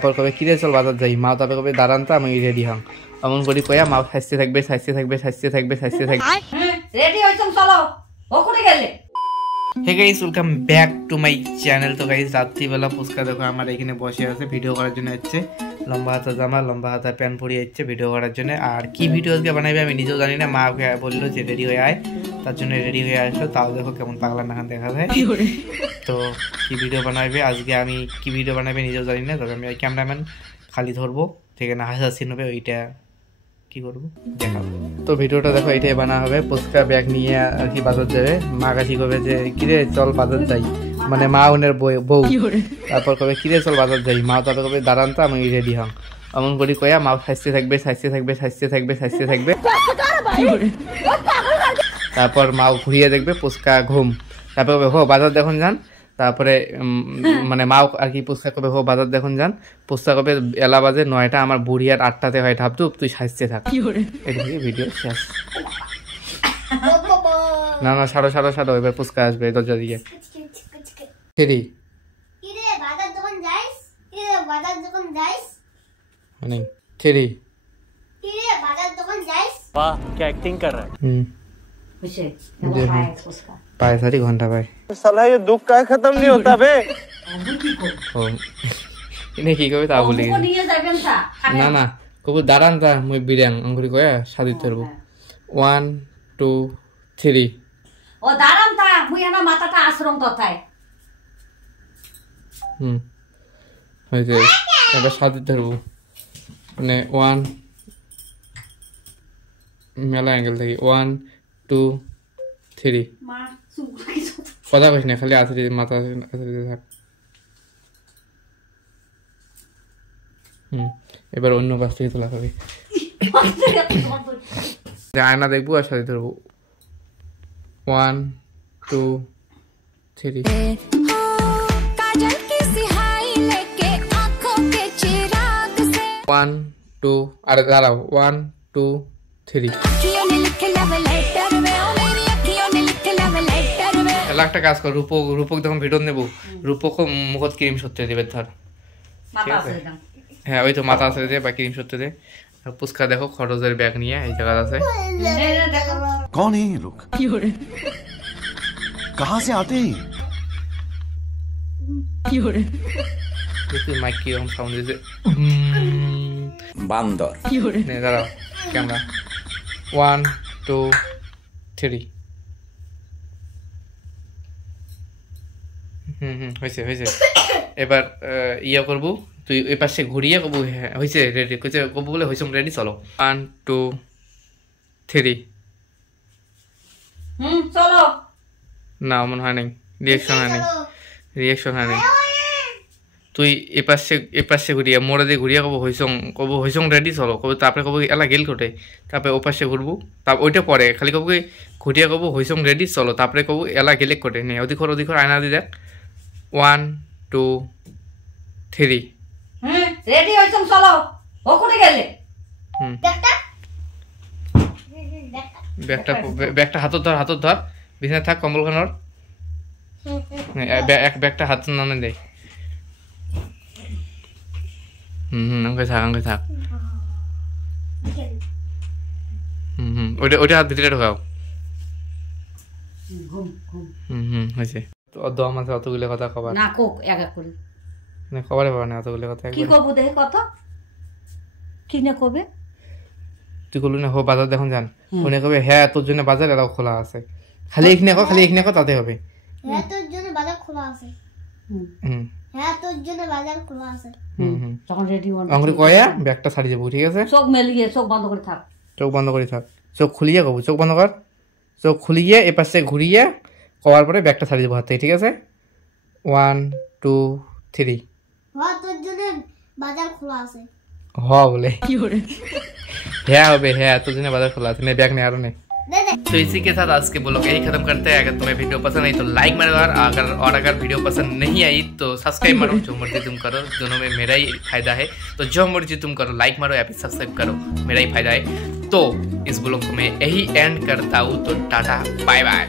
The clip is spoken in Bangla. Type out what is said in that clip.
তারপর কবে কিরে চল বাজার যাই, মা তারপর কবে দাঁড়ান তো আমি রেডি হং, এমন করি কয়া মা সাজতে থাকবে সাজতে থাকবে সাজতে থাকবে সাজতে থাকবে। রেডি হইছম চলো ওখানে গেলে। Hey guys, welcome back to my channel. তো গাইস রাত্রিবেলা পুচকা দেখো আমার এখানে বসে আছে ভিডিও করার জন্য হচ্ছে, লম্বা হাতা জামা লম্বা হাতা প্যান্ট পরিয়ে যাচ্ছে ভিডিও করার জন্য। আর কি ভিডিও আজকে বানাবে আমি নিজেও জানি না, মা ওকে বললো যে রেডি হয়ে আয়, তার জন্য রেডি হয়ে আসলো। তাও দেখো কেমন পাগলা নাখান দেখা যায়। তো কি ভিডিও বানাবে আজকে, আমি কি ভিডিও বানাবে নিজেও জানি না, তবে আমি ক্যামেরাম্যান খালি ধরবো, ঠিক না, হাসি নেবে, ওইটা কি করবো দেখাবো। তো ভিডিওটা দেখো এইটাই বানা হবে। পুচকা ব্যাগ নিয়ে আর কি বাজার যাবে, মা কাছি কবে যে কিরে চল বাজার যাই, মানে মা ওনের বউ। তারপর কবে কিরে চল বাজার যাই, মা তারপর কবে দাঁড়ান তো আমি রেডি হং, এমন করি কয়া মা সাজতে থাকবে সাজতে থাকবে সাজতে থাকবে সাজতে থাকবে। তারপর মা ঘুরিয়ে দেখবে পুচকা ঘুম, তারপর কবে হো বাজার দেখুন যান, তারপরে মানে মা আর কি পুস্তা কবে হো বাজার দেখুন যান, পুস্তা কবে এলা বাজে 9টা, আমার বুড়ি আর 8টাতে হয় ধাপধুপ, তুই সাজতে থাক। এদিকে ভিডিও শেষ। না না সাড়ো সাড়ো সাড়ো, এবার পুস্কা আসবে দরজা দিয়ে। মানে থেরি वाह क्या एक्टिंग कर रहा है। पाए सारी घंटा पाए साला ये दुख का खत्म नहीं होता बे। इन्हें की कभी ता बोली ना ना कबू दारान ता मुझे बिरयान अंगुरी कोया शादी तरबो 1 2 3 ও দাঁড়ান তা মুই না মাথাটা আশ্রম তথায় হইছে এটা শাদি ধরবো, মানে 1 মেলা অ্যাঙ্গেল থেকে 1 2 3 মা সুখ কিছু কথা কইস না, খালি আসলে মাথা আসলে থাক। এবার অন্য পাশ থেকে তোলা হবে, আয়না দেখবো আর সাথে ধরবো 1 2 3 1 2 আরে দাঁড়াও 1 2 3। একটা কাজ কর, রূপক যখন ভিডিও নেবো রূপক মুখত ক্রিম সত্যি দেবে ধর, হ্যাঁ ওই তো মাথা আছে দে বা ক্রিম সত্যি দে। পুচকা দেখো খরচের ব্যাগ নিয়ে এই জায়গা আছে। कौन है ये लोग, कहाँ से आते हैं? মাইক কি রকম সাউন্ড দিয়েছে, বান্দর। দাঁড়াও ক্যামেরা 1 2 3। হয়েছে হয়েছে। এবার ইয়ে করবো, তুই ওই পাশে ঘুরিয়ে কবু হ্যাঁ হয়েছে রেডি কইছে কবু বলে হয়েছে রেডি চলো 1 2 3। চলো না মনে হয় নাই, রিয়াকশন হয় নাই, রিয়াকশন হয় নাই। তুই এ পাশে ঘুরিয়ে মোড়ে দিয়ে ঘুরিয়ে কবু হইসং রেডি চলো কবু, তারপরে কবু এলা গেল কোটে, তারপরে ও পাশে ঘুরবো, তারপর ওইটা পরে খালি কবু ঘুরিয়ে কবু হইসং রেডি চলো, তারপরে কবু এলা গেলে কোটে নে ওদিকর আয়না দিয়ে দেখ 1 2 3। রেডি হইছম চলো ওখানে গেলে। ব্যাগটা হাতত ধর বিছানায় থাক কম্বল খানোর, এক ব্যাগটা হাত নামে দেয়। আমাকে থাক ওইটা হাত ভিতরে ঢোকাও। হয়েছে দম আছে অতগুলো কথা কবার না কোক এক এক করে না কবারে পাবা না অতগুলো কথা। কি কব দেখে কত কি না কবে, তুই বললি না হো বাজার দেখুন যান, উনি কবে হ্যাঁ তোর জন্য বাজার এরাও খোলা আছে, খালি এখানে কো তাতে হবে, হ্যাঁ তোর জন্য বাজার খোলা আছে, হ্যাঁ তোর জন্য বাজার খোলা আছে। তখন রেডি হন আমরা কয়া ব্যাগটা ছাড়ি যাবো, ঠিক আছে চোখ মেলিয়ে চোখ বন্ধ করে থাক, চোখ বন্ধ করে থাক, চোখ খুলিয়ে কব, চোখ বন্ধ কর, চোখ খুলিয়ে এ পাশে ঘুরিয়ে করার পরে ব্যাগটা ছাড়িয়ে দেবো হাত থেকে, ঠিক আছে 1 2 3। হ্যাঁ তোর জন্য বাজার খোলা আছে, হ बले হ্যাঁ হবে, হ্যাঁ তোর জন্য বাজার খোলা আছে, নে ব্যাগ নে আরো নে। तो इसी के साथ आज के ब्लॉग यही खत्म करते हैं। अगर तुम्हें वीडियो पसंद आई तो लाइक मारो, अगर वीडियो पसंद नहीं आई तो सब्सक्राइब मारो, जो मर्जी तुम करो, दोनों में मेरा ही फायदा है। तो जो मर्जी तुम करो, लाइक मारो या फिर सब्सक्राइब करो, मेरा ही फायदा है। तो इस ब्लॉग को मैं यही एंड करता हूँ, तो टाटा बाय बाय।